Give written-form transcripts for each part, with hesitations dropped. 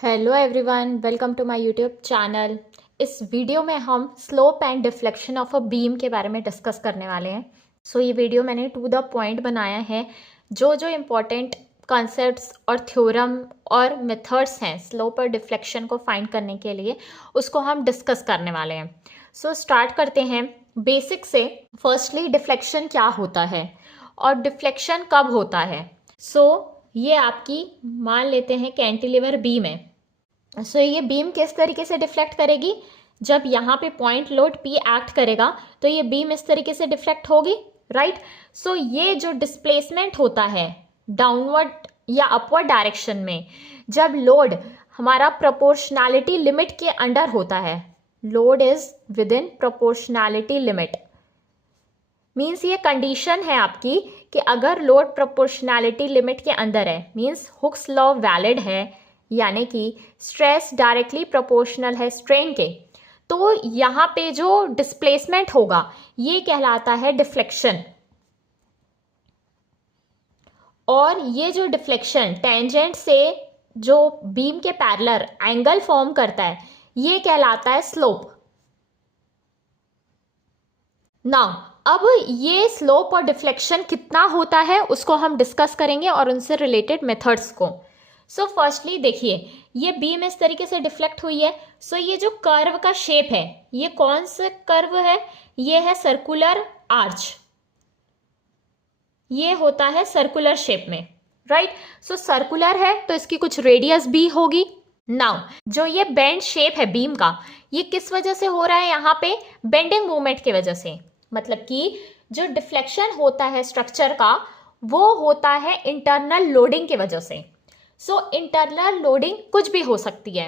Hello everyone, welcome to my YouTube channel. इस video में हम slope and deflection of a beam के बारे में डिस्कस करने वाले हैं। ये वीडियो मैंने टू द पॉइंट बनाया है। जो जो इम्पोर्टेंट कॉन्सेप्ट्स और थ्योरम और मेथड्स हैं स्लोप और डिफ्लेक्शन को फाइंड करने के लिए, उसको हम डिस्कस करने वाले हैं। स्टार्ट करते हैं बेसिक से। फर्स्टली डिफ्लेक्शन क्या होता है और डिफ्लेक्शन कब होता है। ये आपकी मान लेते हैं कैंटिलीवर बीम है। ये बीम किस तरीके से डिफ्लेक्ट करेगी, जब यहाँ पे पॉइंट लोड P एक्ट करेगा तो ये बीम इस तरीके से डिफ्लेक्ट होगी, राइट। ये जो डिस्प्लेसमेंट होता है डाउनवर्ड या अपवर्ड डायरेक्शन में, जब लोड हमारा प्रोपोर्शनैलिटी लिमिट के अंडर होता है, load is with in proportionality limit, means ये कंडीशन है आपकी कि अगर लोड प्रोपोर्शनैलिटी लिमिट के अंदर है, मीन्स हुक्स लॉ वैलिड है, यानी कि स्ट्रेस डायरेक्टली प्रोपोर्शनल है स्ट्रेन के, तो यहाँ पे जो डिस्प्लेसमेंट होगा ये कहलाता है डिफ्लेक्शन। और ये जो डिफ्लेक्शन टेंजेंट से जो बीम के पैरेलल एंगल फॉर्म करता है ये कहलाता है स्लोप। नाउ अब ये स्लोप और डिफ्लेक्शन कितना होता है उसको हम डिस्कस करेंगे और उनसे रिलेटेड मेथड्स को। फर्स्टली देखिए, ये बीम इस तरीके से डिफ्लेक्ट हुई है। ये जो कर्व का शेप है, ये कौन सा कर्व है, ये है सर्कुलर आर्च, ये होता है सर्कुलर शेप में, राइट। सर्कुलर है तो इसकी कुछ रेडियस भी होगी। नाउ जो ये बेंड शेप है बीम का, ये किस वजह से हो रहा है, यहाँ पे बेंडिंग मूवमेंट की वजह से। मतलब कि जो डिफ्लेक्शन होता है स्ट्रक्चर का वो होता है इंटरनल लोडिंग की वजह से। इंटरनल लोडिंग कुछ भी हो सकती है,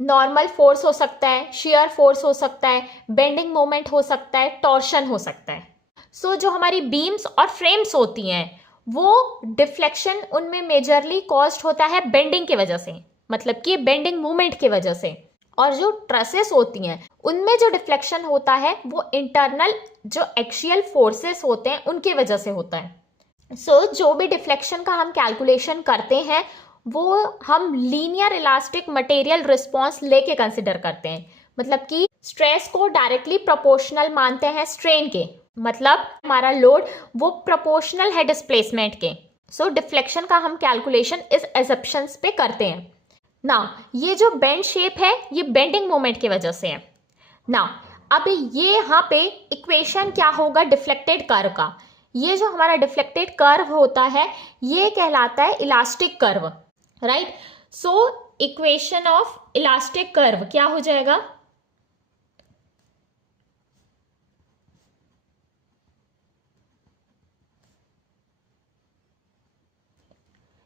नॉर्मल फोर्स हो सकता है, शेयर फोर्स हो सकता है, बेंडिंग मोमेंट हो सकता है, टॉर्शन हो सकता है। जो हमारी बीम्स और फ्रेम्स होती हैं वो डिफ्लेक्शन उनमें मेजरली कॉज्ड होता है बेंडिंग की वजह से, मतलब कि बेंडिंग मूवमेंट की वजह से। और जो ट्रसेस होती हैं उनमें जो डिफ्लेक्शन होता है वो इंटरनल जो एक्सियल फोर्सेस होते हैं उनकी वजह से होता है। जो भी डिफ्लेक्शन का हम कैलकुलेशन करते हैं वो हम लीनियर इलास्टिक मटेरियल रिस्पॉन्स लेके कंसिडर करते हैं, मतलब कि स्ट्रेस को डायरेक्टली प्रोपोर्शनल मानते हैं स्ट्रेन के, मतलब हमारा लोड वो प्रोपोर्शनल है डिस्प्लेसमेंट के। डिफ्लेक्शन का हम कैलकुलेशन इस एजम्पशंस पे करते हैं। नाउ ये जो बेंड शेप है ये बेंडिंग मोमेंट की वजह से है। नाउ अब ये यहाँ पे इक्वेशन क्या होगा डिफ्लेक्टेड कर्व का, ये जो हमारा डिफ्लेक्टेड कर्व होता है ये कहलाता है elastic curve, right. Equation of elastic curve क्या हो जाएगा,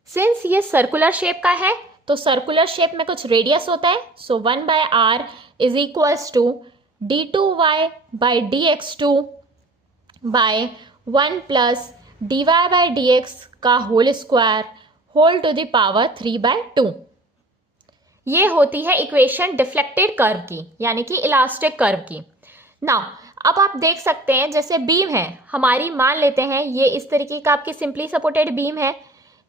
सिंस ये सर्कुलर शेप का है तो सर्कुलर शेप में कुछ रेडियस होता है। 1/r is equals to d2y by dx2 by 1 plus dy/dx का whole square whole to the power 3/2। ये होती है इक्वेशन डिफ्लेक्टेड कर्व की, यानी कि इलास्टिक कर्व की। नाउ अब आप देख सकते हैं जैसे बीम है हमारी, मान लेते हैं ये इस तरीके का आपकी सिंपली सपोर्टेड बीम है,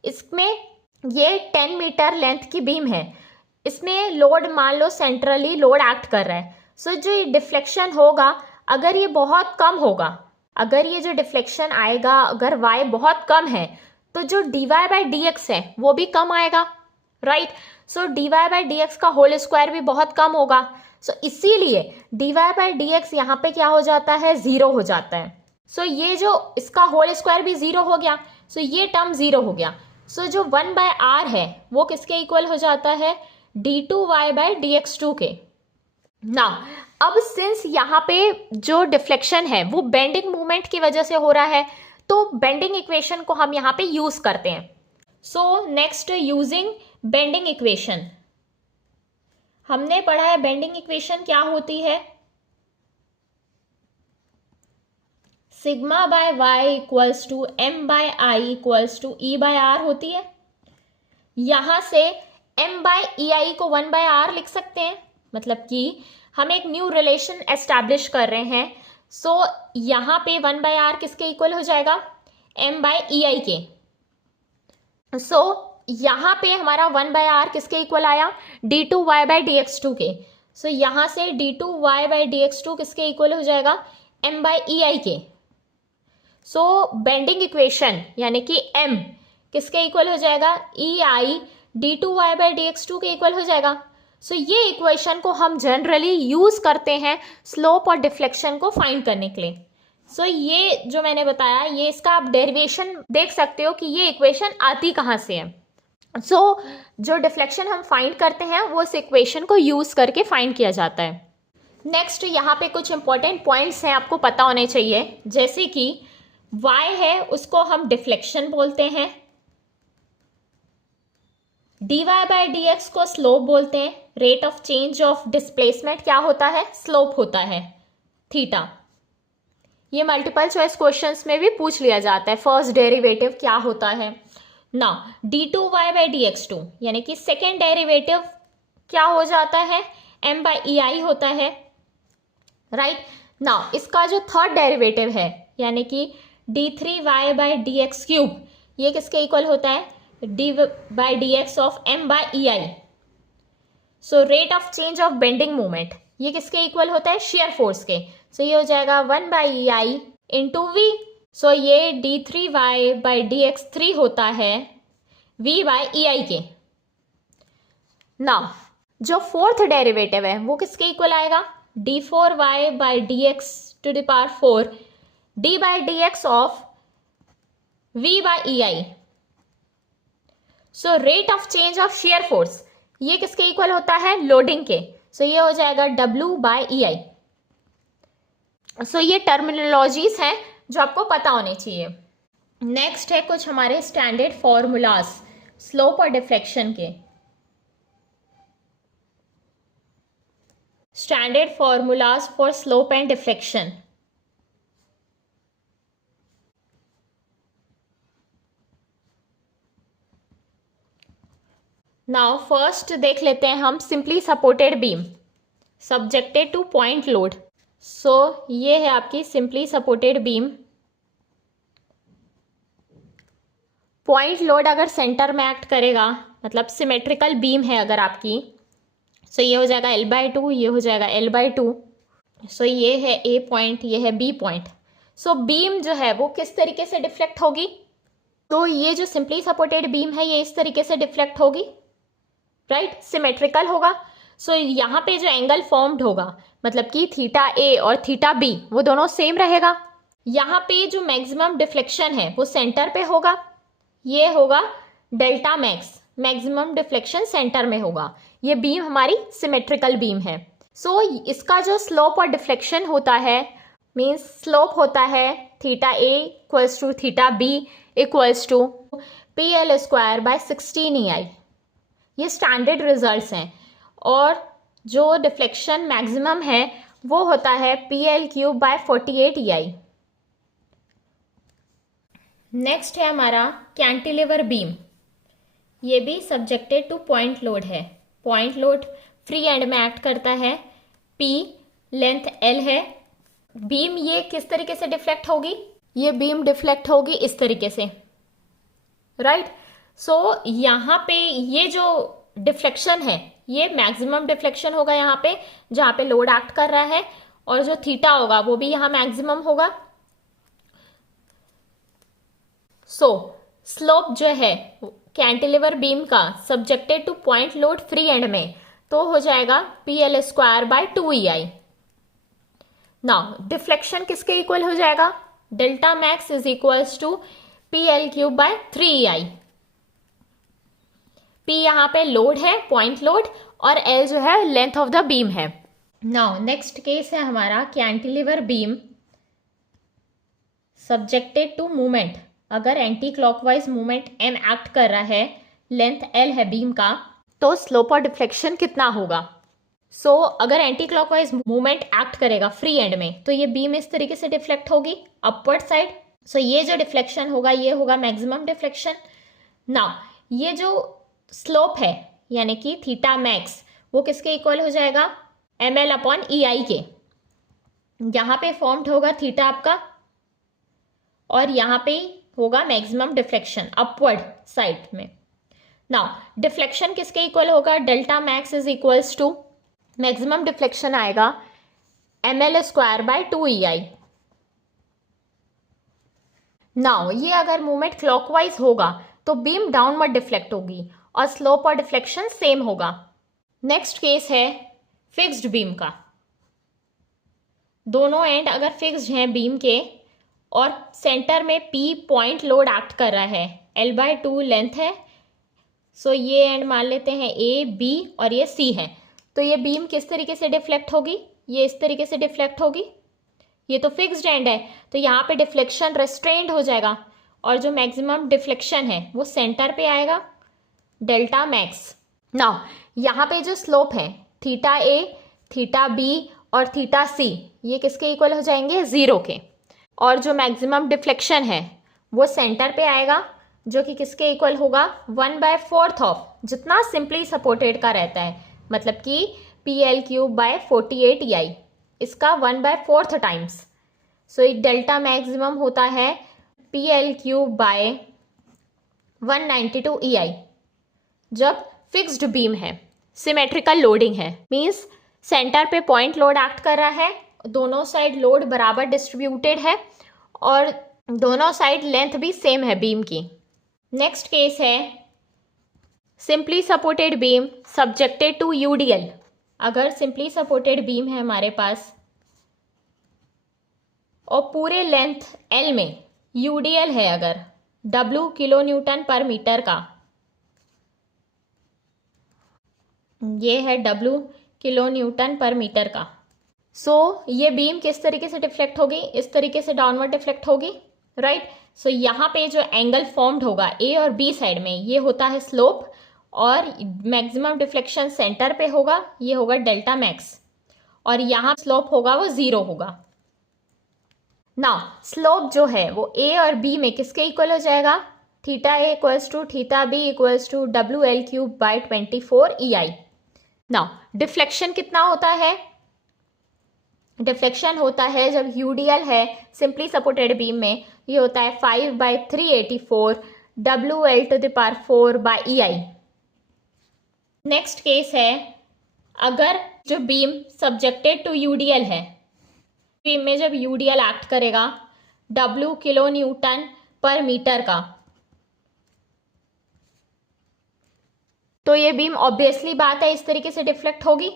इसमें ये 10 मीटर लेंथ की बीम है, इसमें लोड मान लो सेंट्रली लोड एक्ट कर रहा है। जो ये डिफ्लेक्शन होगा अगर ये बहुत कम होगा, अगर ये जो डिफ्लेक्शन आएगा अगर y बहुत कम है तो जो dy/dx है वो भी कम आएगा, राइट। dy/dx का होल स्क्वायर भी बहुत कम होगा। इसीलिए dy/dx यहाँ पे क्या हो जाता है, जीरो हो जाता है। ये जो इसका होल स्क्वायर भी जीरो हो गया, ये टर्म जीरो हो गया। जो 1/r है वो किसके इक्वल हो जाता है, d2y/dx2 के। नाउ अब सिंस यहाँ पे जो डिफ्लेक्शन है वो बेंडिंग मूवमेंट की वजह से हो रहा है तो बेंडिंग इक्वेशन को हम यहाँ पे यूज करते हैं। नेक्स्ट यूजिंग बेंडिंग इक्वेशन, हमने पढ़ा है बेंडिंग इक्वेशन क्या होती है, sigma by y equals to m/i equals to e/r होती है। यहां से m/ei को 1/r लिख सकते हैं, मतलब कि हम एक न्यू रिलेशन एस्टैब्लिश कर रहे हैं। यहां पे 1/r किसके इक्वल हो जाएगा, m/ei के। यहाँ पे हमारा 1/r किसके इक्वल आया, d2y बाई dx2 के। सो यहाँ से d2y बाई dx2 किसके इक्वल हो जाएगा, m बाई ei के। सो बेंडिंग इक्वेशन यानी कि m किसके इक्वल हो जाएगा, ei d2y बाई dx2 के इक्वल हो जाएगा। सो ये इक्वेशन को हम जनरली यूज करते हैं स्लोप और डिफ्लेक्शन को फाइंड करने के लिए। सो ये जो मैंने बताया, ये इसका आप डेरिवेशन देख सकते हो कि ये इक्वेशन आती कहाँ से है। जो डिफ्लेक्शन हम फाइंड करते हैं वो इस इक्वेशन को यूज करके फाइंड किया जाता है। नेक्स्ट यहाँ पे कुछ इंपॉर्टेंट पॉइंट्स हैं, आपको पता होने चाहिए, जैसे कि y है उसको हम डिफ्लेक्शन बोलते हैं, dy बाई dx को स्लोप बोलते हैं, rate of change of displacement क्या होता है, स्लोप होता है थीटा। ये मल्टीपल चॉइस क्वेश्चंस में भी पूछ लिया जाता है, फर्स्ट डेरिवेटिव क्या होता है ना, d2y बाई dx2 यानी कि सेकेंड डेरिवेटिव क्या हो जाता है, m बाई ei होता है, राइट ना। इसका जो थर्ड डेरिवेटिव है यानी कि d3y बाई dx क्यूब, ये किसके इक्वल होता है, d by dx of m by ei। So rate of change of bending moment ये किसके इक्वल होता है, शेयर फोर्स के। सो ये हो जाएगा 1 by ei into v. So ये d3y बाई dx3 होता है v बाई ei के। नाउ जो फोर्थ डेरिवेटिव है वो किसके इक्वल आएगा, d4y by dx to the power 4 d by dx of v by ei। So rate of change of shear force ये किसके इक्वल होता है, लोडिंग के। सो ये हो जाएगा w बाई ei। सो ये टर्मिनोलॉजीज हैं जो आपको पता होने चाहिए। नेक्स्ट है कुछ हमारे स्टैंडर्ड फॉर्मूलाज स्लोप और डिफ्लेक्शन के। Standard formulas for slope and deflection. Now first देख लेते हैं हम simply supported beam subjected to point load. So ये है आपकी simply supported beam, point load अगर सेंटर में एक्ट करेगा, मतलब सिमेट्रिकल बीम है अगर आपकी, सो ये हो जाएगा l/2, ये हो जाएगा l/2। सो ये है a पॉइंट, ये है b पॉइंट। सो बीम जो है वो किस तरीके से डिफ्लेक्ट होगी, तो ये जो सिंपली सपोर्टेड बीम है ये इस तरीके से डिफ्लेक्ट होगी, राइट, सिमेट्रिकल होगा। सो यहाँ पे जो एंगल फॉर्म्ड होगा मतलब कि थीटा ए और थीटा बी वो दोनों सेम रहेगा। यहाँ पे जो मैक्सिमम डिफ्लेक्शन है वो सेंटर पे होगा, ये होगा delta max, maximum deflection centre में होगा। ये बीम हमारी सिमेट्रिकल बीम है। सो इसका जो स्लोप और डिफ्लेक्शन होता है, मीन्स स्लोप होता है theta A equals to theta B equals to PL² by 16EI। ये स्टैंडर्ड रिजल्ट्स हैं। और जो डिफ्लेक्शन मैक्सिमम है वो होता है PL³ बाय 48EI। नेक्स्ट है हमारा कैंटिलीवर बीम, ये भी सब्जेक्टेड टू पॉइंट लोड है। पॉइंट लोड फ्री एंड में एक्ट करता है, P लेंथ L है। बीम ये किस तरीके से डिफ्लेक्ट होगी, ये बीम डिफ्लेक्ट होगी इस तरीके से, राइट। सो यहाँ पे ये जो डिफ्लेक्शन है ये मैक्सिमम डिफ्लेक्शन होगा यहाँ पे जहाँ पे लोड एक्ट कर रहा है, और जो थीटा होगा वो भी यहाँ मैक्सिमम होगा। सो स्लोप जो है कैंटिलीवर बीम का subjected to point load free end में तो हो जाएगा PL² by 2EI। Now deflection किसके इक्वल हो जाएगा, delta max is equals to PL³ by 3EI। P यहाँ पे लोड है, पॉइंट लोड, और L जो है लेंथ ऑफ द बीम है। नाउ नेक्स्ट केस है हमारा cantilever beam subjected to movement. अगर anti clockwise movement M act कर रहा है, लेंथ L है बीम का, तो स्लोप और डिफ्लेक्शन कितना होगा। सो अगर एंटी क्लॉकवाइज मूवमेंट एक्ट करेगा फ्री एंड में तो ये बीम इस तरीके से डिफ्लेक्ट होगी अपवर्ड साइड। सो ये जो डिफ्लेक्शन होगा ये होगा मैक्सिमम डिफ्लेक्शन। नाउ ये जो स्लोप है यानी कि थीटा मैक्स वो किसके इक्वल हो जाएगा, ML/EI के। यहाँ पे फॉर्म्ड होगा थीटा आपका, और यहाँ पे होगा मैक्सिमम डिफ्लेक्शन अपवर्ड साइड में। नाउ डिफ्लेक्शन किसके इक्वल होगा, delta max is equals to maximum deflection आएगा ml²/2EI। नाउ ये अगर मूवमेंट क्लॉकवाइज होगा तो बीम डाउनवर्ड डिफ्लेक्ट होगी और स्लोप और डिफ्लेक्शन सेम होगा। नेक्स्ट केस है फिक्स्ड बीम का। दोनों एंड अगर फिक्स्ड हैं बीम के और सेंटर में P पॉइंट लोड एक्ट कर रहा है, L/2 लेंथ है, सो ये एंड मान लेते हैं A, B और ये C है, तो ये बीम किस तरीके से डिफ्लेक्ट होगी, ये इस तरीके से डिफ्लेक्ट होगी। ये तो फिक्स्ड एंड है तो यहाँ पे डिफ्लेक्शन रेस्ट्रेंड हो जाएगा और जो मैक्सिमम डिफ्लेक्शन है वो सेंटर पे आएगा, डेल्टा मैक्स। नाउ यहाँ पे जो स्लोप है θA, θB और θC ये किसके इक्वल हो जाएंगे, 0 के, और जो मैक्सिमम डिफ्लेक्शन है वो सेंटर पे आएगा जो कि किसके इक्वल होगा, 1/4 ऑफ जितना सिंपली सपोर्टेड का रहता है, मतलब कि PL3/48EI, इसका 1/4 टाइम्स। सो एक डेल्टा मैक्सिमम होता है PL3/192EI जब फिक्स्ड बीम है, सिमेट्रिकल लोडिंग है, मींस सेंटर पे पॉइंट लोड एक्ट कर रहा है, दोनों साइड लोड बराबर डिस्ट्रीब्यूटेड है और दोनों साइड लेंथ भी सेम है बीम की। नेक्स्ट केस है simply supported beam subjected to UDL। अगर सिंपली सपोर्टेड बीम है हमारे पास और पूरे लेंथ L में UDL है, अगर W किलो न्यूटन पर मीटर का, ये है W किलो न्यूटन पर मीटर का, सो ये बीम किस तरीके से डिफ्लेक्ट होगी, इस तरीके से डाउनवर्ड डिफ्लेक्ट होगी, राइट। सो यहाँ पे जो एंगल फॉर्म्ड होगा A और B साइड में ये होता है स्लोप और मैक्सिमम डिफ्लेक्शन सेंटर पे होगा, ये होगा डेल्टा मैक्स, और यहाँ स्लोप होगा वो 0 होगा। नाउ स्लोप जो है वो A और B में किसके इक्वल हो जाएगा, θA = θB = WL3/24EI। Now deflection कितना होता है, डिफ्लेक्शन होता है जब UDL है सिंपली सपोर्टेड बीम में, ये होता है 5/384 WL⁴/EI। नेक्स्ट केस है अगर जो बीम सब्जेक्टेड टू UDL है, बीम में जब UDL एक्ट करेगा W किलो न्यूटन पर मीटर का, तो ये बीम ऑब्वियसली बात है इस तरीके से डिफ्लेक्ट होगी।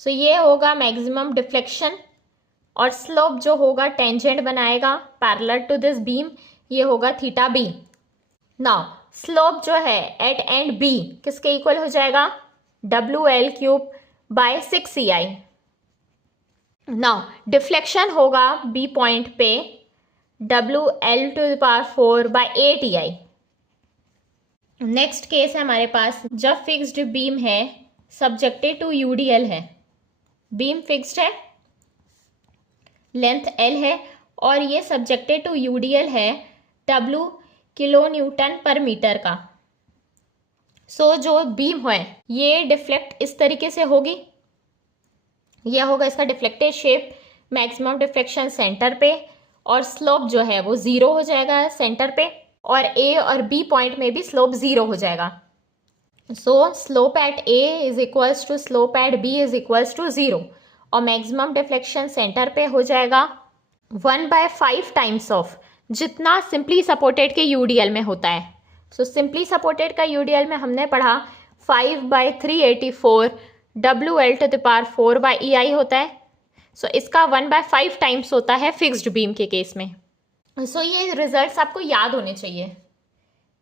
सो ये होगा मैक्सिमम डिफ्लेक्शन और स्लोप जो होगा टेंजेंट बनाएगा पैरेलल टू दिस बीम, ये होगा θB। नाउ स्लोप जो है एट एंड B किसके इक्वल हो जाएगा, WL3/6EI। नाउ डिफ्लेक्शन होगा B पॉइंट पे WL⁴/8EI। नेक्स्ट केस है हमारे पास जब फिक्स्ड बीम है सब्जेक्टेड टू UDL है, बीम फिक्स्ड है, लेंथ L है और ये सब्जेक्टेड टू UDL है W किलो न्यूटन पर मीटर का। सो जो बीम है ये डिफ्लेक्ट इस तरीके से होगी, यह होगा इसका deflected shape, maximum deflection centre पे और स्लोप जो है वो 0 हो जाएगा सेंटर पे, और A और B पॉइंट में भी स्लोप 0 हो जाएगा। So slope at A is equals to slope at B is equals to 0 और मैक्सिमम डिफ्लेक्शन सेंटर पे हो जाएगा 1/5 टाइम्स ऑफ जितना सिंपली सपोर्टेड के UDL में होता है। सो सिंपली सपोर्टेड का UDL में हमने पढ़ा 5/384 WL⁴/EI होता है, सो इसका 1/5 टाइम्स होता है फिक्स्ड बीम के केस में। सो ये रिजल्ट्स आपको याद होने चाहिए।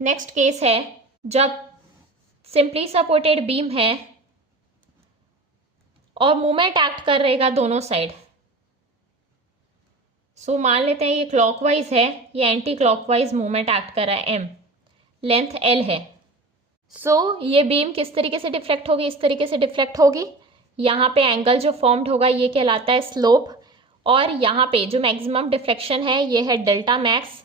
नेक्स्ट केस है जब सिंपली सपोर्टेड बीम है और मूवमेंट एक्ट कर रहेगा दोनों साइड। सो मान लेते हैं ये क्लॉकवाइज है, ये एंटी क्लॉकवाइज मूवमेंट एक्ट कर रहा है, M लेंथ L है। सो ये बीम किस तरीके से डिफ्लेक्ट होगी, इस तरीके से डिफ्लेक्ट होगी, यहाँ पे एंगल जो फॉर्म्ड होगा ये कहलाता है स्लोप, और यहाँ पे जो मैक्सिमम डिफ्लेक्शन है ये है डेल्टा मैक्स।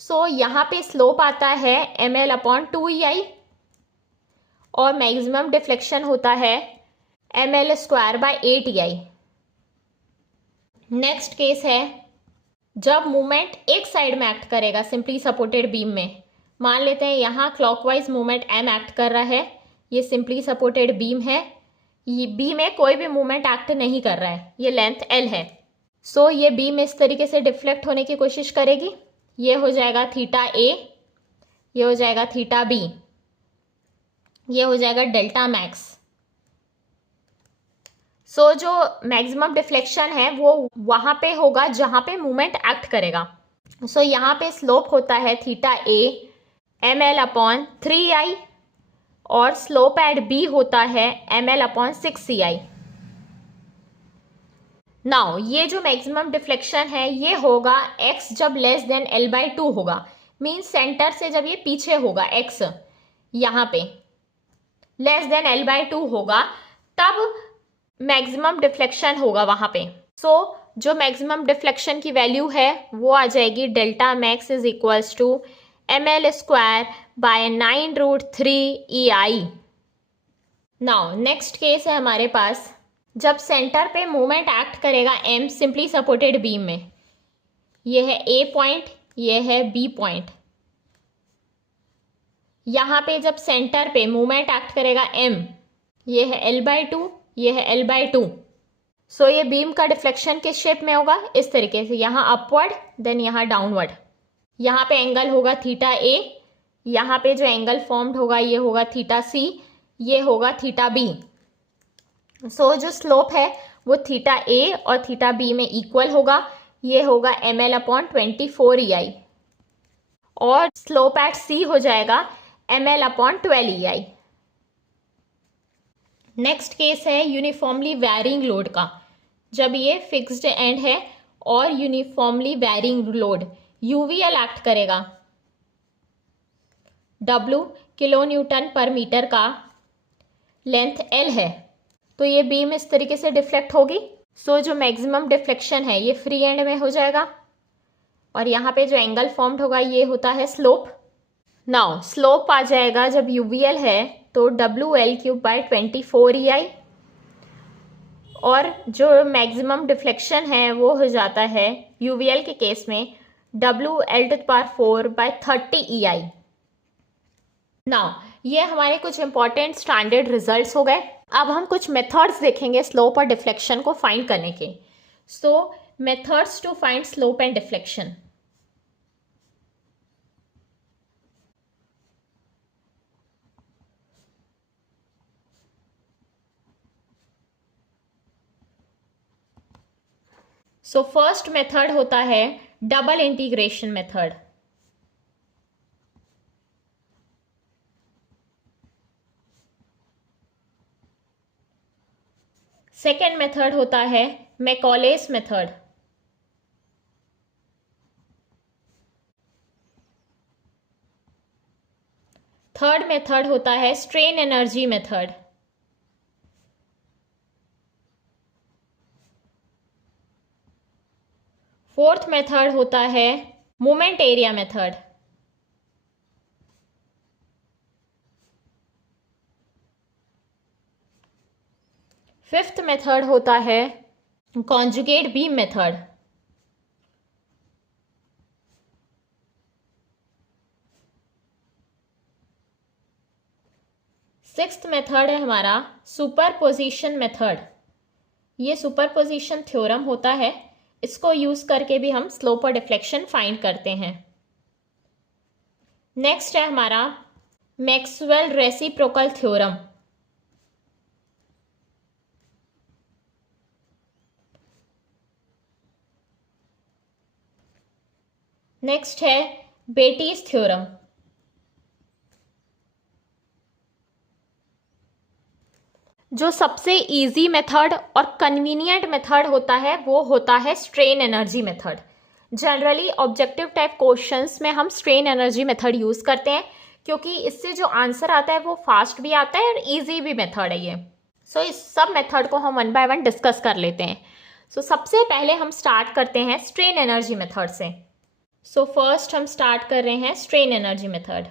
सो यहाँ पे स्लोप आता है ml/2EI और मैक्सिमम डिफ्लेक्शन होता है ml²/8EI। नेक्स्ट केस है जब मूवमेंट एक साइड में एक्ट करेगा सिंपली सपोर्टेड बीम में, मान लेते हैं यहाँ क्लॉकवाइज मूवमेंट m एक्ट कर रहा है, ये सिंपली सपोर्टेड बीम है, ये बीम में कोई भी मूवमेंट एक्ट नहीं कर रहा है, ये लेंथ l है। सो ये बीम इस तरीके से डिफ्लेक्ट होने की कोशिश करेगी, ये हो जाएगा थीटा a, ये हो जाएगा थीटा b, ये हो जाएगा डेल्टा मैक्स। सो जो मैक्सिमम डिफ्लेक्शन है वो वहाँ पे होगा जहाँ पे मूवमेंट एक्ट करेगा। सो यहाँ पे स्लोप होता है theta a ml upon 3i और स्लोप एट b होता है ml अपॉन 6ci। नाउ ये जो मैक्सिमम डिफ्लेक्शन है ये होगा x जब लेस देन l/2 होगा, मीन्स सेंटर से जब ये पीछे होगा x यहाँ पे लेस देन l/2 होगा तब मैक्सिमम डिफ्लेक्शन होगा वहाँ पे। सो जो मैक्सिमम डिफ्लेक्शन की वैल्यू है वो आ जाएगी delta max is equals to ml square by 9√3ei। Now next case है हमारे पास, जब सेंटर पे मूवमेंट एक्ट करेगा m सिंपली सपोर्टेड बीम में, ये है a पॉइंट, ये है b पॉइंट। यहाँ पे जब सेंटर पे मूवमेंट एक्ट करेगा m, ये है l/2, ये है l/2। सो ये बीम का डिफ्लेक्शन किस शेप में होगा, इस तरीके से, यहाँ अपवर्ड देन यहाँ डाउनवर्ड। यहाँ पे एंगल होगा थीटा a, यहाँ पे जो एंगल फॉर्म्ड होगा ये होगा थीटा c, ये होगा थीटा b। सो जो स्लोप है वो थीटा a और थीटा b में इक्वल होगा, ये होगा ml अपॉन 24ei और स्लोप एट c हो जाएगा ml upon 12ei। Next case है यूनिफॉर्मली वैरिंग लोड का, जब ये फिक्स्ड एंड है और uniformly varying load UVL act करेगा, W किलो न्यूटन पर मीटर का, लेंथ L है, तो ये बीम इस तरीके से डिफ्लेक्ट होगी। सो जो मैक्सिमम डिफ्लेक्शन है ये फ्री एंड में हो जाएगा और यहाँ पे जो एंगल फॉर्म्ड होगा ये होता है स्लोप। नाउ स्लोप आ जाएगा जब यूवीएल है तो WL3/24ei और जो मैक्सिमम डिफ्लेक्शन है वो हो जाता है यूवीएल के केस में WL⁴/30ei। नाउ ये हमारे कुछ इंपॉर्टेंट स्टैंडर्ड रिजल्ट्स हो गए। अब हम कुछ मेथड्स देखेंगे स्लोप और डिफ्लेक्शन को फाइंड करने के। So methods to find slope and deflection. So first method होता है double integration method. Second method होता है मैकॉलेस मेथड। थर्ड मेथड होता है strain energy method. Fourth method होता है moment area method. Fifth method होता है conjugate beam method. Sixth method है हमारा सुपरपोजिशन मेथड। ये सुपरपोजिशन थ्योरम होता है, इसको यूज करके भी हम स्लोप और डिफ्लेक्शन फाइंड करते हैं। नेक्स्ट है हमारा मैक्सवेल रेसिप्रोकल थ्योरम। नेक्स्ट है बेटीज थ्योरम। जो सबसे इजी मेथड और कन्वीनियंट मेथड होता है वो होता है strain energy method. Generally objective type questions में हम स्ट्रेन एनर्जी मेथड यूज करते हैं क्योंकि इससे जो आंसर आता है वो फास्ट भी आता है और इजी भी मेथड है ये। सो इस सब मेथड को हम वन बाय वन डिस्कस कर लेते हैं। सो सबसे पहले हम स्टार्ट करते हैं स्ट्रेन एनर्जी मेथड से। सो फर्स्ट हम स्टार्ट कर रहे हैं स्ट्रेन एनर्जी मेथड।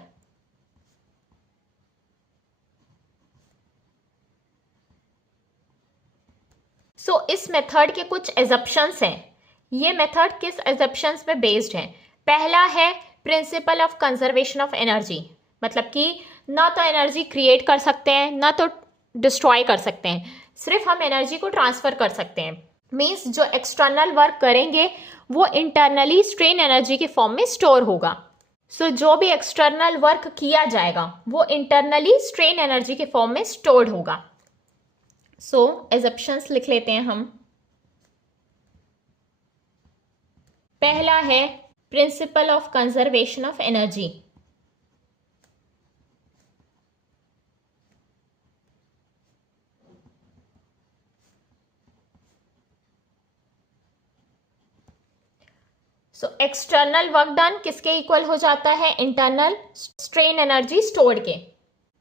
सो इस मेथड के कुछ एजप्शंस हैं। ये मेथड किस एजप्शंस पे बेस्ड है? पहला है principle of conservation of energy, मतलब कि ना तो एनर्जी क्रिएट कर सकते हैं ना तो डिस्ट्रॉय कर सकते हैं, सिर्फ हम एनर्जी को ट्रांसफर कर सकते हैं। मीन्स जो एक्सटर्नल वर्क करेंगे वो इंटरनली स्ट्रेन एनर्जी के फॉर्म में स्टोर होगा। सो जो भी एक्सटर्नल वर्क किया जाएगा वो इंटरनली स्ट्रेन एनर्जी के फॉर्म में स्टोर्ड होगा। सो एजप्शंस लिख लेते हैं हम। पहला है principle of conservation of energy. So external work done किसके इक्वल हो जाता है? इंटरनल स्ट्रेन एनर्जी स्टोर्ड के।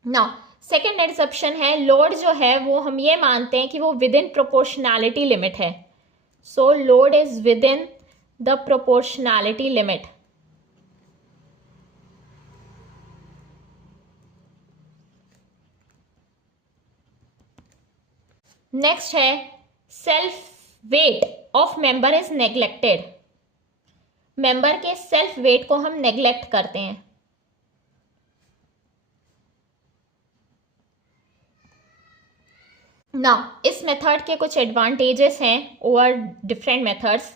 नाउ सेकेंड एग्जप्शन है, लोड जो है वो हम ये मानते हैं कि वो विद इन प्रोपोर्शनैलिटी लिमिट है। So load is within the proportionality limit. Next है self weight of member is neglected. Member के सेल्फ वेट को हम नेग्लेक्ट करते हैं। ना इस मेथड के कुछ एडवांटेजेस हैं ओवर डिफरेंट मेथड्स।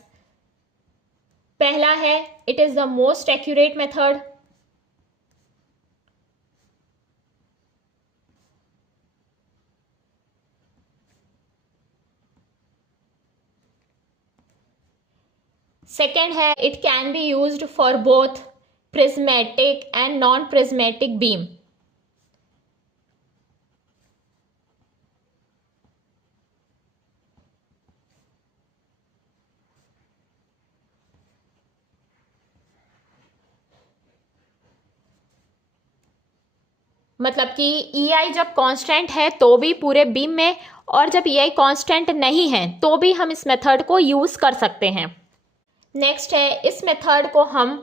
पहला है it is the most accurate method. Second है it can be used for both prismatic and non prismatic beam. मतलब कि EI जब कांस्टेंट है तो भी पूरे बीम में, और जब EI कांस्टेंट नहीं है तो भी हम इस मेथड को यूज कर सकते हैं। नेक्स्ट है इस मेथड को हम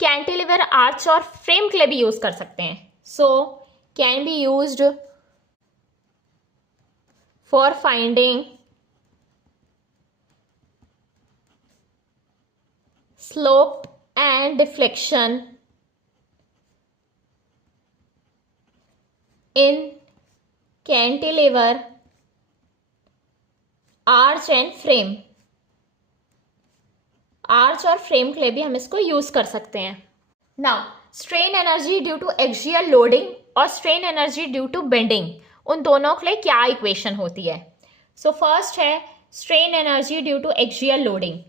कैंटिलीवर आर्च और फ्रेम के लिए भी यूज कर सकते हैं। So can be used for finding slope and deflection in cantilever arch and frame. Arch और फ्रेम के लिए भी हम इसको यूज कर सकते हैं। Now strain energy due to axial loading और strain energy due to bending, उन दोनों के लिए क्या इक्वेशन होती है? सो फर्स्ट है strain energy due to axial loading.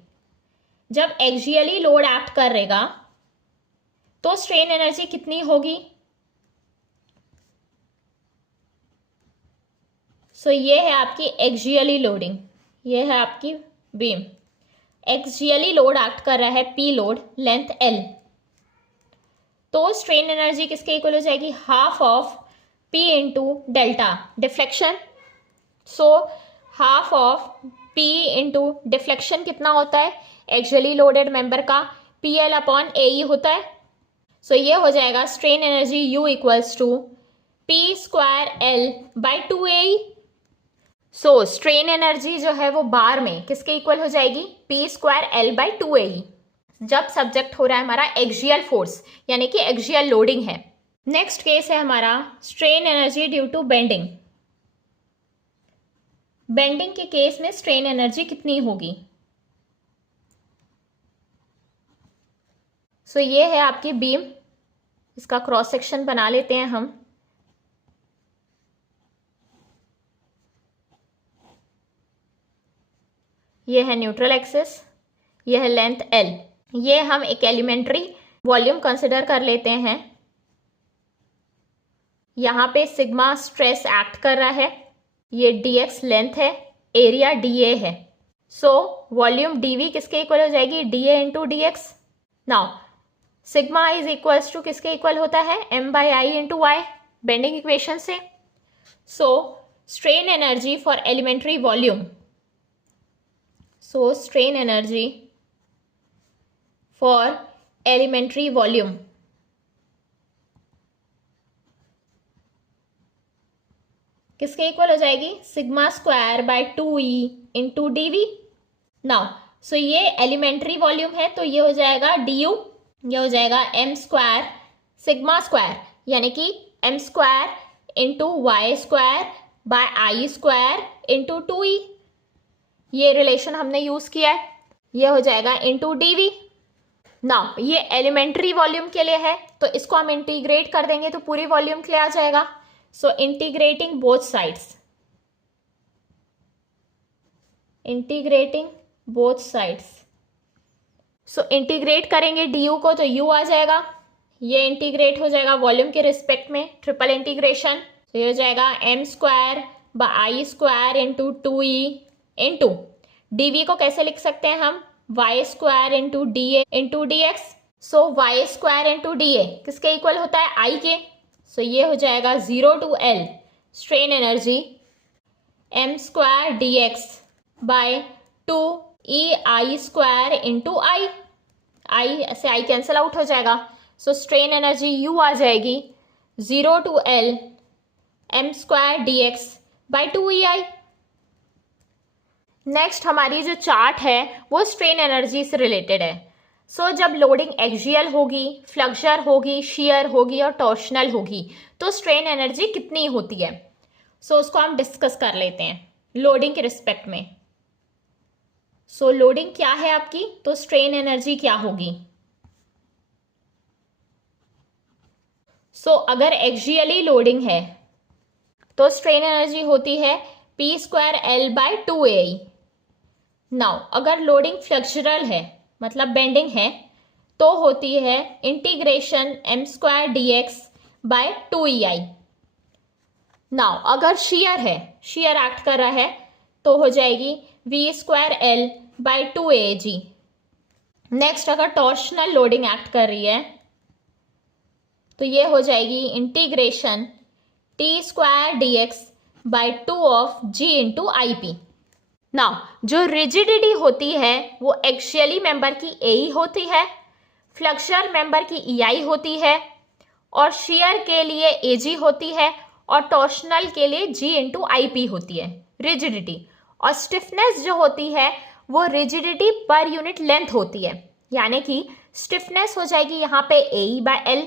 जब एक्सियली लोड एक्ट करेगा तो स्ट्रेन एनर्जी कितनी होगी? सो ये है आपकी एक्सियली लोडिंग, ये है आपकी बीम। एक्सियली लोड एक्ट कर रहा है P लोड, लेंथ L, तो स्ट्रेन एनर्जी किसके इक्वल हो जाएगी? Half of P into delta deflection. So half of P into deflection कितना होता है एक्सियली लोडेड मेंबर का? PL अपॉन AE होता है। सो ये हो जाएगा strain energy U equals to P square L by 2AE। So strain energy जो है वो बार में किसके इक्वल हो जाएगी? P square L by 2AE, जब सब्जेक्ट हो रहा है हमारा एक्सियल फोर्स यानी कि एक्सियल लोडिंग है। नेक्स्ट केस है हमारा strain energy due to bending. Bending के केस में स्ट्रेन एनर्जी कितनी होगी? सो ये है आपकी बीम, इसका क्रॉस सेक्शन बना लेते हैं हम। ये है न्यूट्रल एक्सिस, ये है लेंथ L। ये हम एक एलिमेंट्री वॉल्यूम कंसिडर कर लेते हैं। यहाँ पे सिग्मा स्ट्रेस एक्ट कर रहा है, ये dx लेंथ है, एरिया dA है। सो वॉल्यूम dV किसके इक्वल हो जाएगी? dA into dx। Now sigma is equals to किसके इक्वल होता है? m by I into y, bending equation से। So strain energy for elementary volume, so strain energy for elementary volume किसके equal हो जाएगी? Sigma square by 2E into d v. Now so ये elementary volume है तो ये हो जाएगा du ये हो जाएगा एम स्क्वायर सिग्मा स्क्वायर, यानी कि M square into y square by I square into 2e। ये रिलेशन हमने यूज किया है। ये हो जाएगा इंटू डीवी। नाउ ये एलिमेंट्री वॉल्यूम के लिए है, तो इसको हम इंटीग्रेट कर देंगे तो पूरी वॉल्यूम के लिए आ जाएगा। So integrating both sides, integrating both sides. So integrate करेंगे डी को तो u आ जाएगा, ये इंटीग्रेट हो जाएगा वॉल्यूम के रिस्पेक्ट में, ट्रिपल इंटीग्रेशन। तो ये हो जाएगा M square by I square into 2e into d को कैसे लिख सकते हैं हम, y square into d A into d x. So y square into d A किसके इक्वल होता है, आई के। सो ये हो जाएगा 0 to L strain energy M square d x by 2e I square into I से आई कैंसिल आउट हो जाएगा। सो स्ट्रेन एनर्जी U आ जाएगी 0 to L M square d x by 2EI। Next हमारी जो चार्ट है वो strain energy से रिलेटेड है। सो जब लोडिंग एक्सियल होगी, फ्लक्सर होगी, शियर होगी और टॉर्शनल होगी तो स्ट्रेन एनर्जी कितनी होती है। सो उसको हम डिस्कस कर लेते हैं लोडिंग के रिस्पेक्ट में। सो लोडिंग क्या है आपकी, तो स्ट्रेन एनर्जी क्या होगी। सो अगर एक्सियली लोडिंग है तो स्ट्रेन एनर्जी होती है P square L by 2AI। Now अगर लोडिंग फ्लेक्सुरल है मतलब बेंडिंग है तो होती है integration M square d x by 2EI। Now अगर शियर है, शियर एक्ट कर रहा है तो हो जाएगी V square L by 2AG। Next अगर टॉर्शनल लोडिंग एक्ट कर रही है तो ये हो जाएगी integration T square d x by 2 of G into I P. Now जो रिजिडिटी होती है वो एक्सियली मेंबर की ए होती है, फ्लेक्सर मेंबर की EI होती है और शियर के लिए AG होती है और टॉर्शनल के लिए G इंटू आई पी होती है रिजिडिटी। और स्टिफनेस जो होती है वो रिजिडिटी पर यूनिट लेंथ होती है, यानी कि स्टिफनेस हो जाएगी यहाँ पे AE बाय L,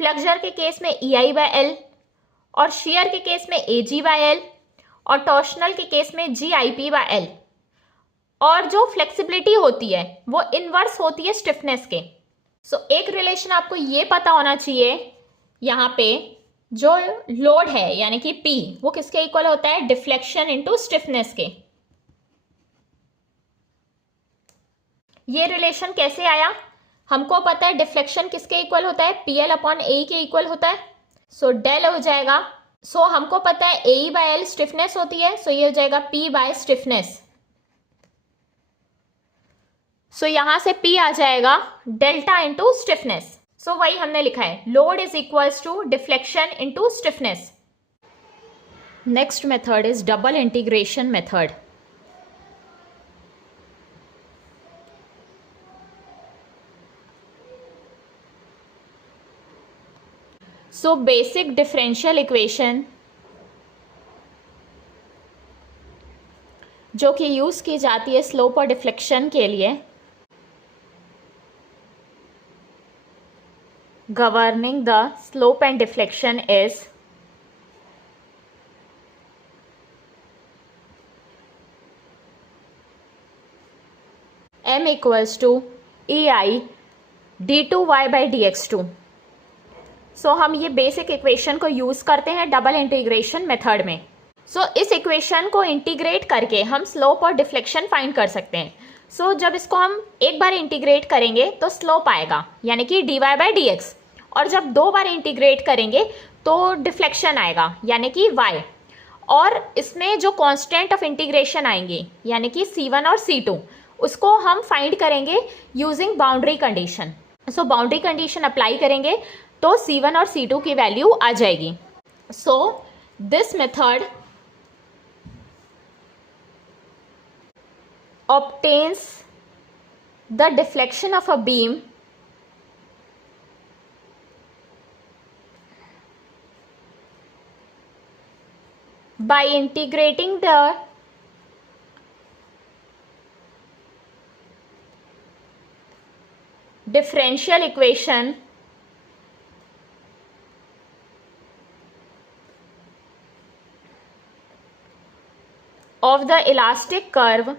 फ्लेक्सर के केस में EI बाय L और शियर के केस में AG बाय L और टॉर्शनल के केस में GIP बाय L। और जो फ्लेक्सिबिलिटी होती है वो इनवर्स होती है स्टिफनेस के। सो एक रिलेशन आपको ये पता होना चाहिए, यहाँ पे जो लोड है यानी कि P वो किसके इक्वल होता है, डिफ्लेक्शन इनटू स्टिफनेस के। ये रिलेशन कैसे आया, हमको पता है डिफ्लेक्शन किसके इक्वल होता है, PL अपॉन ए के इक्वल होता है। सो डेल हो जाएगा, सो हमको पता है ए बाय एल स्टिफनेस होती है, सो ये हो जाएगा P बाय स्टिफनेस। सो यहां से P आ जाएगा डेल्टा इंटू स्टिफनेस। सो वही हमने लिखा है, load is equals to deflection into stiffness. Next method is double integration method. So basic differential equation जो कि यूज की जाती है स्लोप और डिफ्लेक्शन के लिए, governing the slope and deflection is m equals to EI d2y by dx2। So हम ये बेसिक इक्वेशन को यूज करते हैं डबल इंटीग्रेशन मेथड में। सो इस इक्वेशन को इंटीग्रेट करके हम स्लोप और डिफ्लेक्शन फाइंड कर सकते हैं। सो जब इसको हम एक बार इंटीग्रेट करेंगे तो स्लोप आएगा यानी कि dy बाई dx, और जब दो बार इंटीग्रेट करेंगे तो डिफ्लेक्शन आएगा यानी कि y। और इसमें जो कांस्टेंट ऑफ इंटीग्रेशन आएंगे यानी कि C1 और C2 उसको हम फाइंड करेंगे यूजिंग बाउंड्री कंडीशन। सो बाउंड्री कंडीशन अप्लाई करेंगे तो C1 और C2 की वैल्यू आ जाएगी। So this method obtains the deflection of a beam by integrating the differential equation of the elastic curve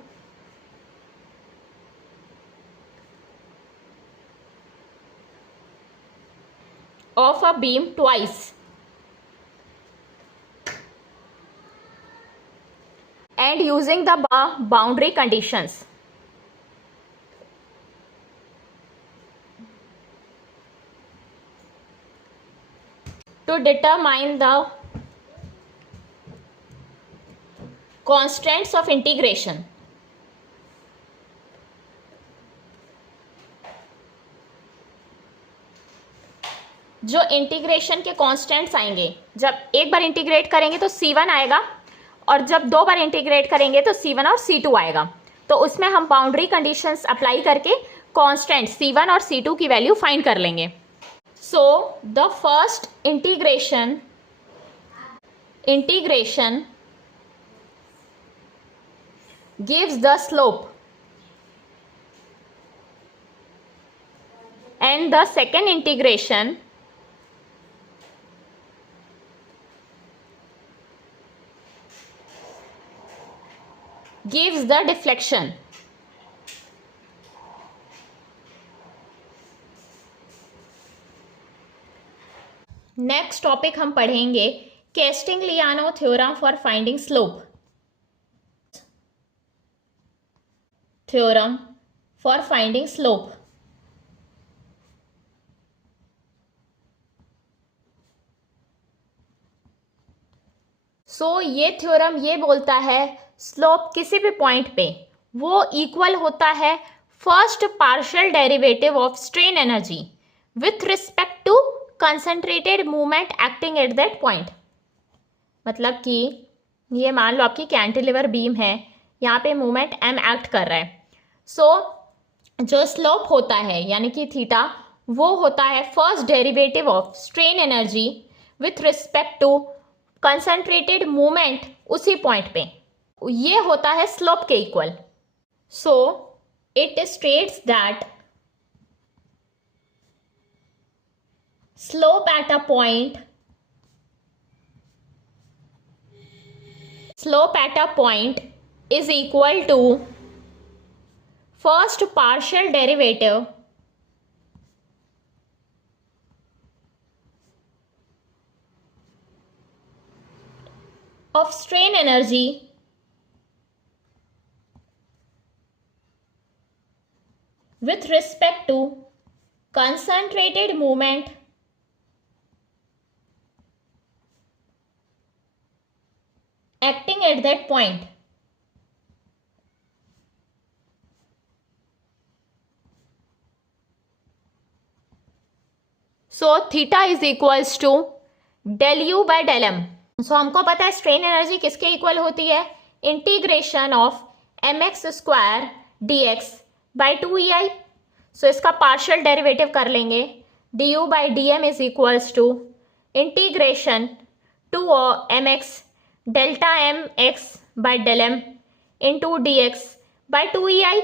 of a beam twice and using the boundary conditions. To determine the constants of integration. जो integration के constants आएंगे, जब एक बार integrate करेंगे तो C1 आएगा और जब दो बार इंटीग्रेट करेंगे तो C1 और C2 आएगा। तो उसमें हम बाउंड्री कंडीशंस अप्लाई करके कांस्टेंट C1 और C2 की वैल्यू फाइंड कर लेंगे। So the first integration gives the slope and the second integration gives the deflection. Next topic हम पढ़ेंगे Castigliano theorem for finding slope. Theorem for finding slope. So ये theorem ये बोलता है स्लोप किसी भी पॉइंट पे वो इक्वल होता है first partial derivative of strain energy with respect to concentrated movement acting at that point. मतलब कि ये मान लो आपकी कैंटिलीवर बीम है, यहाँ पे मूवमेंट m एक्ट कर रहा है। जो स्लोप होता है यानी कि थीटा वो होता है first derivative of strain energy with respect to concentrated movement उसी पॉइंट पे, ये होता है स्लोप के equal. So it states that slope at a point is equal to first partial derivative of strain energy with respect to concentrated movement acting at that point. So theta is equals to del u by del m. So हमको पता है strain energy किसके equal होती है, integration of mx square dx by 2ei। So इसका partial derivative कर लेंगे, du by dm is equals to integration 2 mx delta M x by del M into d x by 2ei।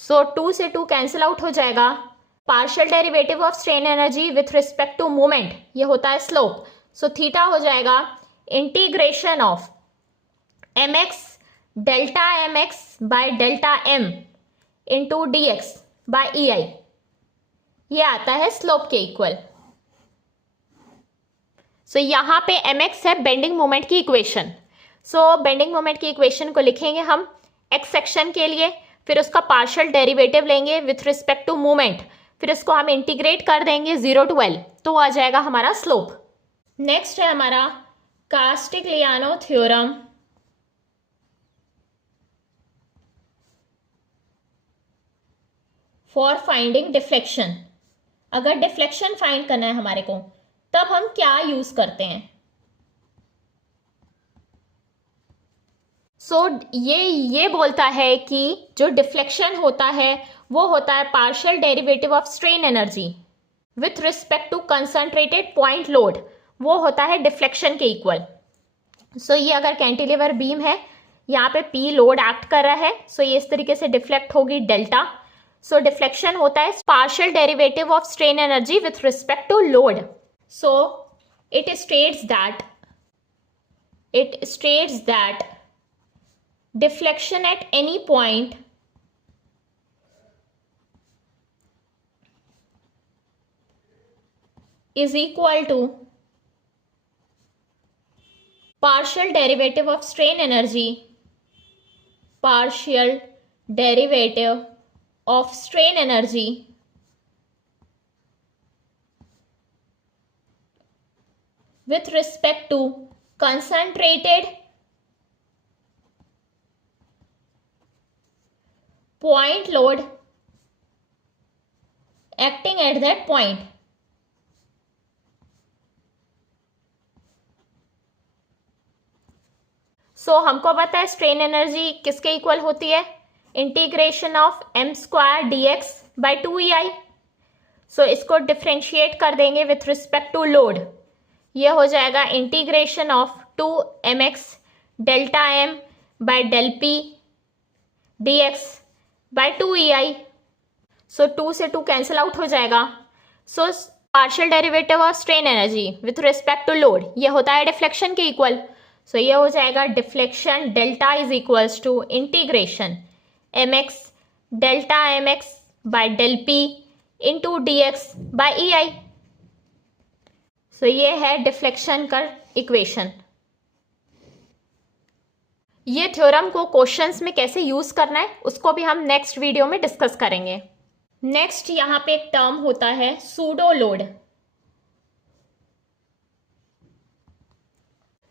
So 2 से 2 cancel out हो जाएगा। Partial derivative of strain energy with respect to movement ये होता है slope. So theta हो जाएगा integration of M x delta M x by delta M into d x by E I, ये आता है स्लोप के इक्वल। सो यहाँ पे mx है बेंडिंग मोमेंट की इक्वेशन। सो बेंडिंग मोमेंट की इक्वेशन को लिखेंगे हम x सेक्शन के लिए, फिर उसका पार्शियल डेरिवेटिव लेंगे विथ रिस्पेक्ट टू मूवमेंट, फिर उसको हम इंटीग्रेट कर देंगे 0 to L, तो आ जाएगा हमारा स्लोप। नेक्स्ट है हमारा Castigliano theorem for finding deflection. अगर डिफ्लेक्शन फाइंड करना है हमारे को तब हम क्या यूज करते हैं। सो ये बोलता है कि जो डिफ्लेक्शन होता है वो होता है partial derivative of strain energy with respect to concentrated point load, वो होता है डिफ्लेक्शन के इक्वल। सो ये अगर कैंटिलीवर बीम है, यहाँ पे P लोड एक्ट कर रहा है, सो ये इस तरीके से डिफ्लेक्ट होगी डेल्टा। सो डिफ्लेक्शन होता है partial derivative of strain energy with respect to load. So it states that deflection at any point is equal to partial derivative of strain energy with respect to concentrated point load acting at that point. सो हमको पता है strain energy किसके equal होती है, integration of m square dx by 2EI. सो इसको differentiate कर देंगे with respect to load. ये हो जाएगा integration of 2mx delta m by del p dx by 2EI. So 2 से 2 कैंसिल आउट हो जाएगा. So partial derivative of strain energy with respect to load ये होता है डिफ्लेक्शन के इक्वल. सो ये हो जाएगा deflection delta is equals to integration mx delta mx by del p into dx by EI. So ये है डिफ्लेक्शन का इक्वेशन. ये थ्योरम को क्वेश्चंस में कैसे यूज करना है उसको भी हम नेक्स्ट वीडियो में डिस्कस करेंगे. नेक्स्ट यहाँ पे एक टर्म होता है सूडो लोड.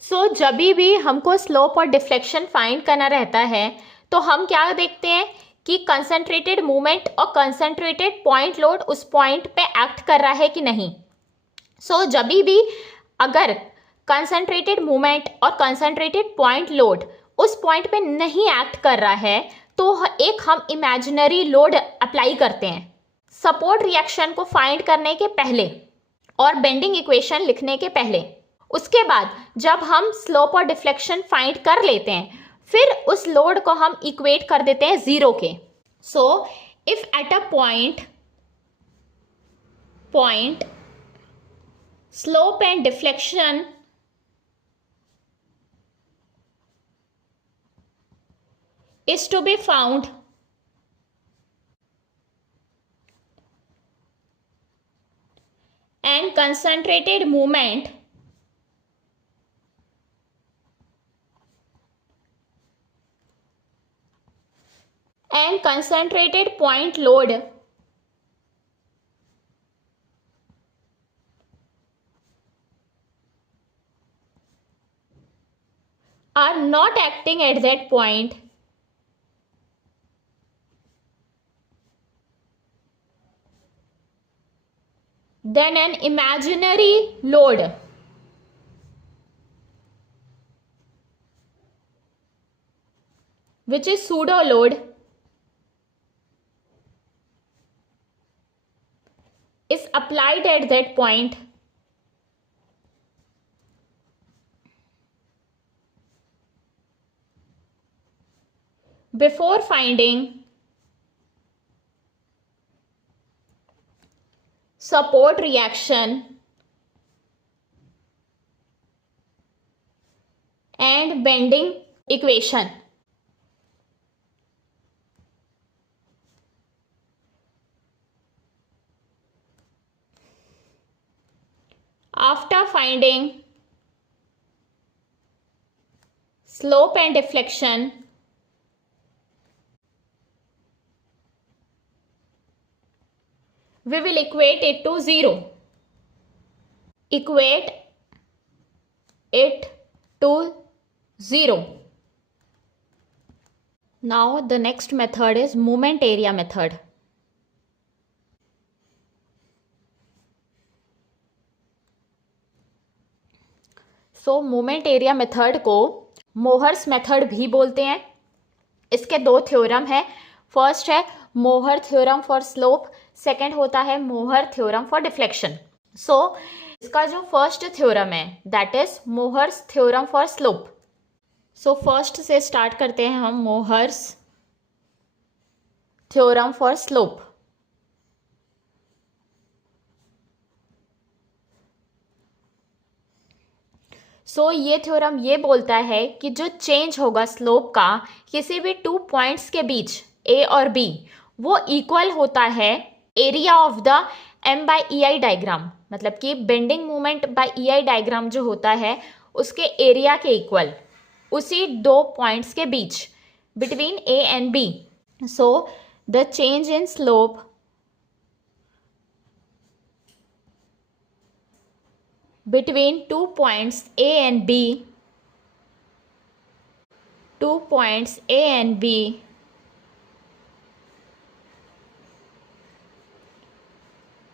सो जब भी हमको स्लोप और डिफ्लेक्शन फाइंड करना रहता है तो हम क्या देखते हैं कि कंसंट्रेटेड मूवमेंट और कंसंट्रेटेड पॉइंट लोड उस पॉइंट पे एक्ट कर रहा है कि नहीं. सो जब भी अगर कंसंट्रेटेड मूवमेंट और कंसंट्रेटेड पॉइंट लोड उस पॉइंट पे नहीं एक्ट कर रहा है तो एक हम इमेजिनरी लोड अप्लाई करते हैं सपोर्ट रिएक्शन को फाइंड करने के पहले और बेंडिंग इक्वेशन लिखने के पहले. उसके बाद जब हम स्लोप और डिफ्लेक्शन फाइंड कर लेते हैं फिर उस लोड को हम इक्वेट कर देते हैं जीरो के. So if at a point slope and deflection is to be found and concentrated movement and concentrated point load are not acting at that point, then an imaginary load which is pseudo load is applied at that point before finding support reaction and bending equation. After finding slope and deflection, we will equate it to zero. Equate it to zero. Now the next method is moment area method. So moment area method को Mohr's method भी बोलते हैं. इसके दो theorem है. First है मोहर theorem for slope, second होता है मोहर थ्योरम फॉर डिफ्लेक्शन. सो इसका जो फर्स्ट थ्योरम है that is Mohr's theorem for slope. So first से स्टार्ट करते हैं हम मोहर्स थ्योरम फॉर स्लोप। ये थ्योरम ये बोलता है कि जो चेंज होगा स्लोप का किसी भी 2 पॉइंट्स के बीच ए और बी, वो इक्वल होता है area of the M by E I diagram. मतलब कि bending moment by E I diagram जो होता है उसके एरिया के इक्वल, उसी 2 पॉइंट्स के बीच, between A and B. So the change in slope between 2 points A and B, 2 points A and B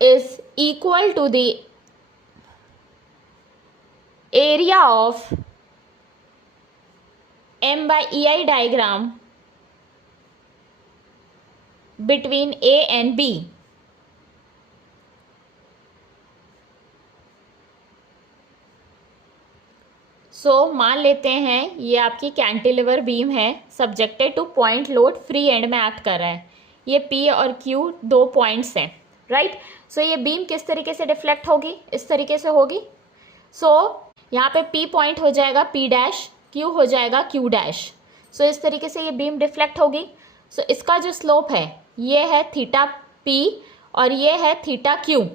is equal to the area of M by EI diagram between A and B. मान लेते हैं ये आपकी cantilever beam है, subjected to point load, free end में act कर रहा है। ये P और Q 2 पॉइंट्स हैं, राइट। ये बीम किस तरीके से डिफ्लेक्ट होगी, इस तरीके से होगी। यहाँ पे P पॉइंट हो जाएगा P डैश, Q हो जाएगा Q डैश। इस तरीके से ये बीम डिफ्लेक्ट होगी। इसका जो स्लोप है ये है थीटा P और ये है थीटा Q,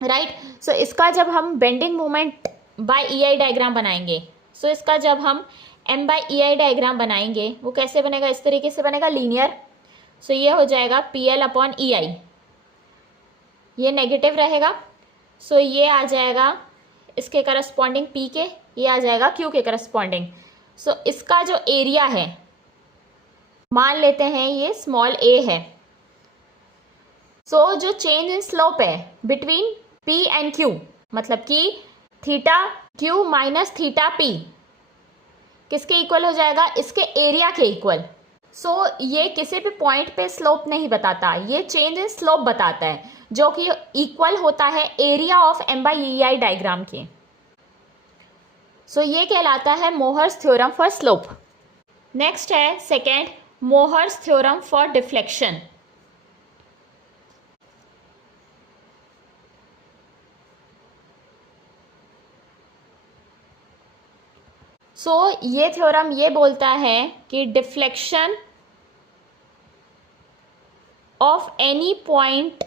राइट। इसका जब हम bending moment by E I diagram बनाएंगे, इसका जब हम M bye E I diagram बनाएंगे वो कैसे बनेगा, इस तरीके से बनेगा, लीनियर। ये हो जाएगा P L upon E I, ये नेगेटिव रहेगा। ये आ जाएगा इसके करस्पॉन्डिंग P के, ये आ जाएगा Q के करस्पॉन्डिंग। इसका जो एरिया है मान लेते हैं ये स्मॉल a है। जो चेंज इन स्लोप है बिटवीन P एंड Q, मतलब कि theta Q minus theta P किसके इक्वल हो जाएगा, इसके एरिया के इक्वल। ये किसी भी पॉइंट पे स्लोप नहीं बताता, ये चेंज इन स्लोप बताता है, जो कि इक्वल होता है area of M by E I diagram के। ये कहलाता है Mohr's theorem for slope. Next है second, Mohr's theorem for deflection. ये थ्योरम ये बोलता है कि deflection of any point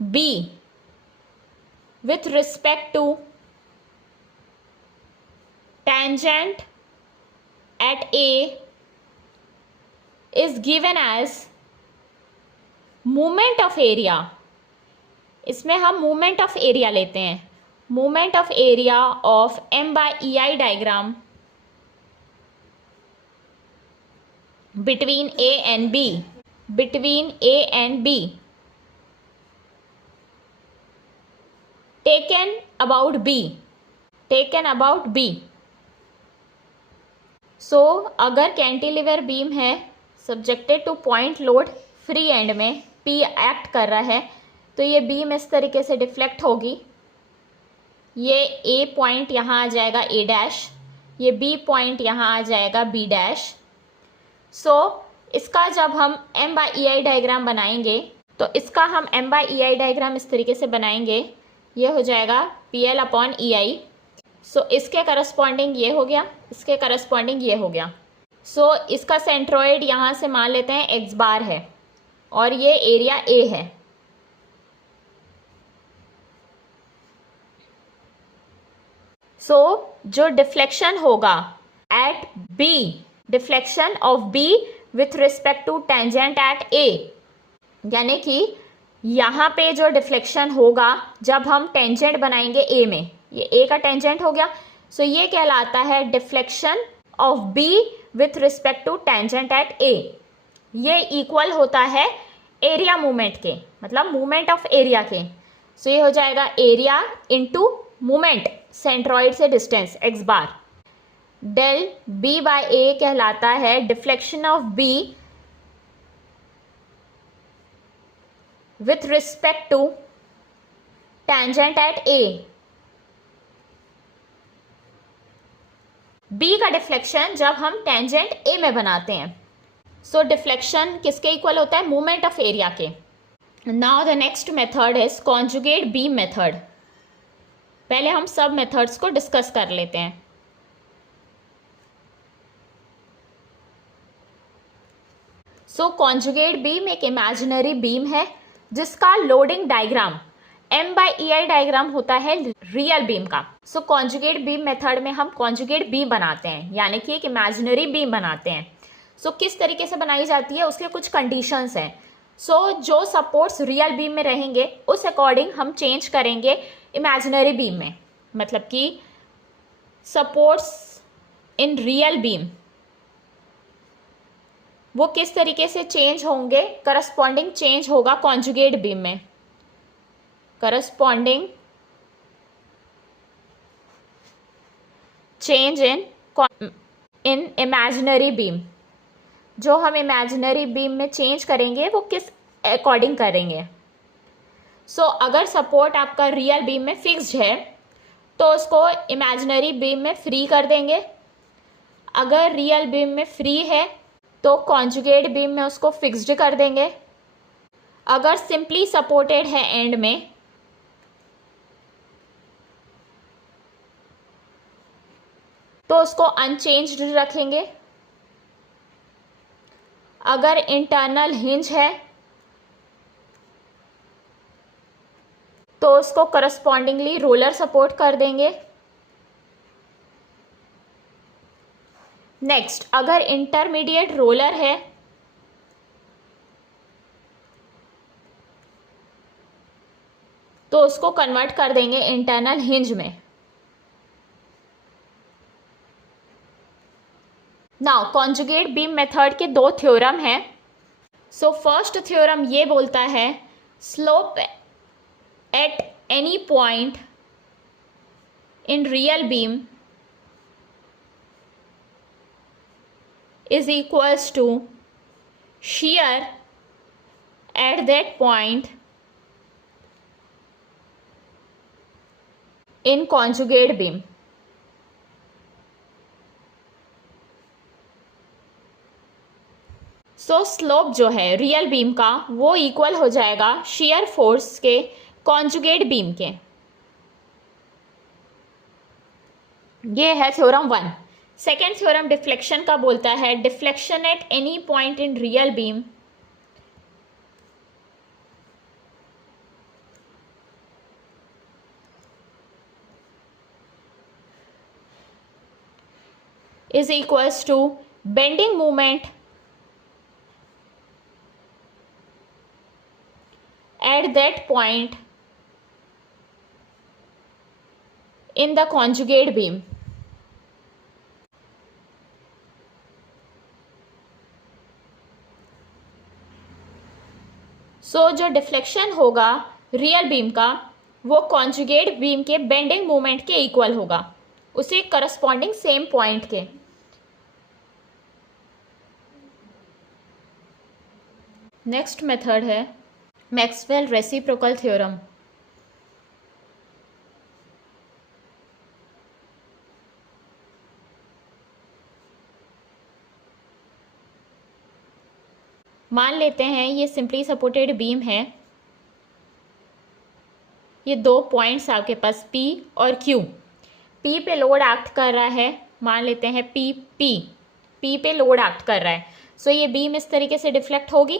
B with respect to tangent at A is given as moment of area। इसमें हम moment of area लेते हैं, moment of area of M by EI diagram between A and B, between A and B taken about B, taken about B। अगर cantilever beam है subjected to point load, free end में P act कर रहा है, तो ये beam इस तरीके से डिफ्लेक्ट होगी। ये A पॉइंट यहाँ आ जाएगा A डैश, ये B पॉइंट यहाँ आ जाएगा B डैश। इसका जब हम M by E I diagram बनाएंगे तो इसका हम M by E I diagram इस तरीके से बनाएंगे, ये हो जाएगा पी एल अपॉन ई आई। इसके करस्पॉन्डिंग ये हो गया, इसके करस्पॉन्डिंग ये हो गया। इसका सेंट्रोइड यहाँ से मान लेते हैं x बार है और ये एरिया A है। जो डिफ्लेक्शन होगा at B, deflection of B with respect to tangent at A, यानी कि यहाँ पे जो डिफ्लेक्शन होगा जब हम टेंजेंट बनाएंगे A में, ये A का टेंजेंट हो गया। ये कहलाता है deflection of B with respect to tangent at A। ये इक्वल होता है एरिया मूवमेंट के, मतलब मूवमेंट ऑफ एरिया के। ये हो जाएगा एरिया इंटू मूवमेंट सेंट्रॉइड से distance x bar. Del B by A कहलाता है deflection of B with respect to tangent at A। B का डिफ्लेक्शन जब हम टेंजेंट A में बनाते हैं, सो डिफ्लेक्शन किसके इक्वल होता है? मूवमेंट ऑफ एरिया के। Now the next method is conjugate beam method. पहले हम सब मेथड्स को डिस्कस कर लेते हैं। सो कॉन्जुगेट बीम एक इमेजिनरी बीम है जिसका लोडिंग डायग्राम M/EI डायग्राम होता है रियल बीम का। सो कॉन्जुगेट बीम मेथड में हम कॉन्जुगेट बीम बनाते हैं, यानी कि एक इमेजिनरी बीम बनाते हैं। सो किस तरीके से बनाई जाती है, उसके कुछ कंडीशंस हैं। सो जो सपोर्ट्स रियल बीम में रहेंगे उस अकॉर्डिंग हम चेंज करेंगे इमेजिनरी बीम में। मतलब कि सपोर्ट्स इन रियल बीम वो किस तरीके से चेंज होंगे, करस्पॉन्डिंग चेंज होगा कॉन्जुगेट बीम में। Corresponding change in imaginary beam, जो हम इमेजिनरी बीम में चेंज करेंगे वो किस अकॉर्डिंग करेंगे। सो अगर सपोर्ट आपका रियल बीम में फिक्स्ड है तो उसको इमेजिनरी बीम में फ्री कर देंगे। अगर रियल बीम में फ्री है तो कॉन्जुगेट बीम में उसको फिक्स्ड कर देंगे। अगर सिंपली सपोर्टेड है एंड में तो उसको अनचेंज्ड रखेंगे। अगर इंटरनल हिंज है तो उसको करस्पॉन्डिंगली रोलर सपोर्ट कर देंगे। नेक्स्ट, अगर इंटरमीडिएट रोलर है तो उसको कन्वर्ट कर देंगे इंटरनल हिंज में। नाउ कॉन्जुगेट बीम मेथड के दो थ्योरम हैं। सो फर्स्ट थ्योरम ये बोलता है slope at any point in real beam is equals to shear at that point in conjugate beam। So slope जो है रियल बीम का वो इक्वल हो जाएगा shear फोर्स के कॉन्जुगेट बीम के। ये है थ्योरम 1। सेकेंड थ्योरम डिफ्लेक्शन का बोलता है deflection at any point in real beam is equals to bending moment at that point in the conjugate beam। सो जो डिफ्लेक्शन होगा रियल बीम का वो कॉन्जुगेट बीम के बेंडिंग मोमेंट के इक्वल होगा, उसी करस्पॉन्डिंग सेम पॉइंट के। नेक्स्ट मेथड है मैक्सवेल रेसिप्रोकल थ्योरम। मान लेते हैं ये सिंपली सपोर्टेड बीम है, ये दो पॉइंट्स आपके पास P और Q। P पे लोड एक्ट कर रहा है, मान लेते हैं P पे लोड एक्ट कर रहा है। सो ये बीम इस तरीके से डिफ्लेक्ट होगी।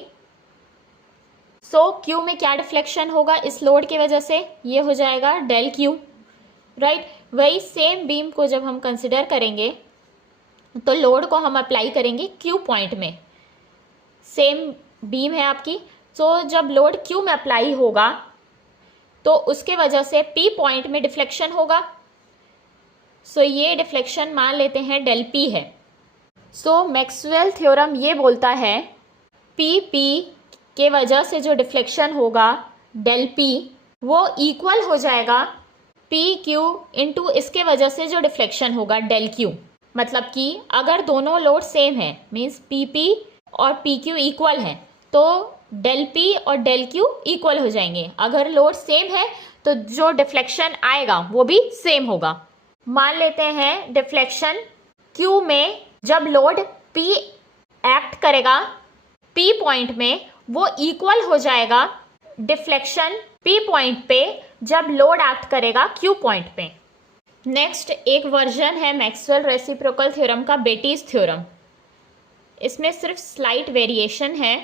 सो Q में क्या डिफ्लेक्शन होगा इस लोड की वजह से, ये हो जाएगा डेल Q, राइट। वही सेम बीम को जब हम कंसिडर करेंगे तो लोड को हम अप्लाई करेंगे Q पॉइंट में। सेम बीम है आपकी, तो जब लोड Q में अप्लाई होगा तो उसके वजह से P पॉइंट में डिफ्लेक्शन होगा। सो ये डिफ्लेक्शन मान लेते हैं डेल P है। सो मैक्सवेल थ्योरम ये बोलता है P के वजह से जो डिफ्लेक्शन होगा डेल P वो इक्वल हो जाएगा PQ इंटू इसके वजह से जो डिफ्लेक्शन होगा डेल Q। मतलब कि अगर दोनों लोड सेम है मीन्स PP और PQ इक्वल है तो डेल P और डेल Q इक्वल हो जाएंगे। अगर लोड सेम है तो जो डिफ्लेक्शन आएगा वो भी सेम होगा। मान लेते हैं डिफ्लेक्शन Q में जब लोड P एक्ट करेगा P पॉइंट में वो इक्वल हो जाएगा डिफ्लेक्शन P पॉइंट पे जब लोड एक्ट करेगा Q पॉइंट पे। नेक्स्ट एक वर्जन है मैक्सवेल रेसिप्रोकल थ्योरम का, बेटीज थ्योरम। इसमें सिर्फ स्लाइट वेरिएशन है।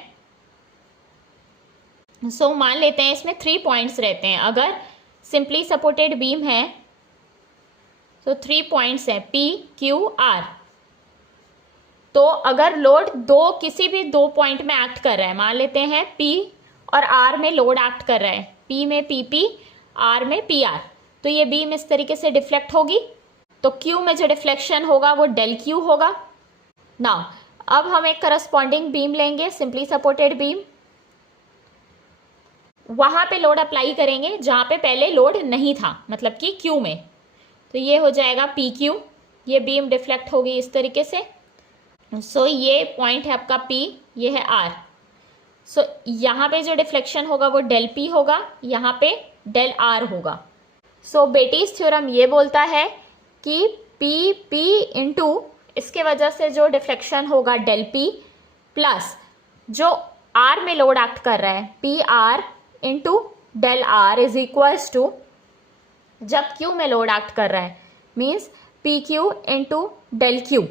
सो मान लेते हैं इसमें 3 पॉइंट्स रहते हैं। अगर सिंपली सपोर्टेड बीम है तो 3 पॉइंट्स हैं P, Q, R। तो अगर लोड किसी भी 2 पॉइंट में एक्ट कर रहा है, मान लेते हैं P और R में लोड एक्ट कर रहा है, P में PP, R में PR, तो ये बीम इस तरीके से डिफ्लेक्ट होगी। तो Q में जो डिफ्लेक्शन होगा वो डेल Q होगा। नाउ अब हम एक करस्पॉन्डिंग बीम लेंगे, सिंपली सपोर्टेड बीम, वहां पे लोड अप्लाई करेंगे जहां पे पहले लोड नहीं था, मतलब कि Q में। तो ये हो जाएगा PQ, ये बीम डिफ्लेक्ट होगी इस तरीके से। सो ये पॉइंट है आपका P, ये है R। सो यहाँ पे जो डिफ्लेक्शन होगा वो डेल P होगा, यहाँ पे डेल R होगा। सो बेटीज थ्योरम ये बोलता है कि P इंटू इसके वजह से जो डिफ्लेक्शन होगा डेल P प्लस जो R में लोड एक्ट कर रहा है PR into del R is equals to, जब Q में लोड एक्ट कर रहा है means PQ into del Q।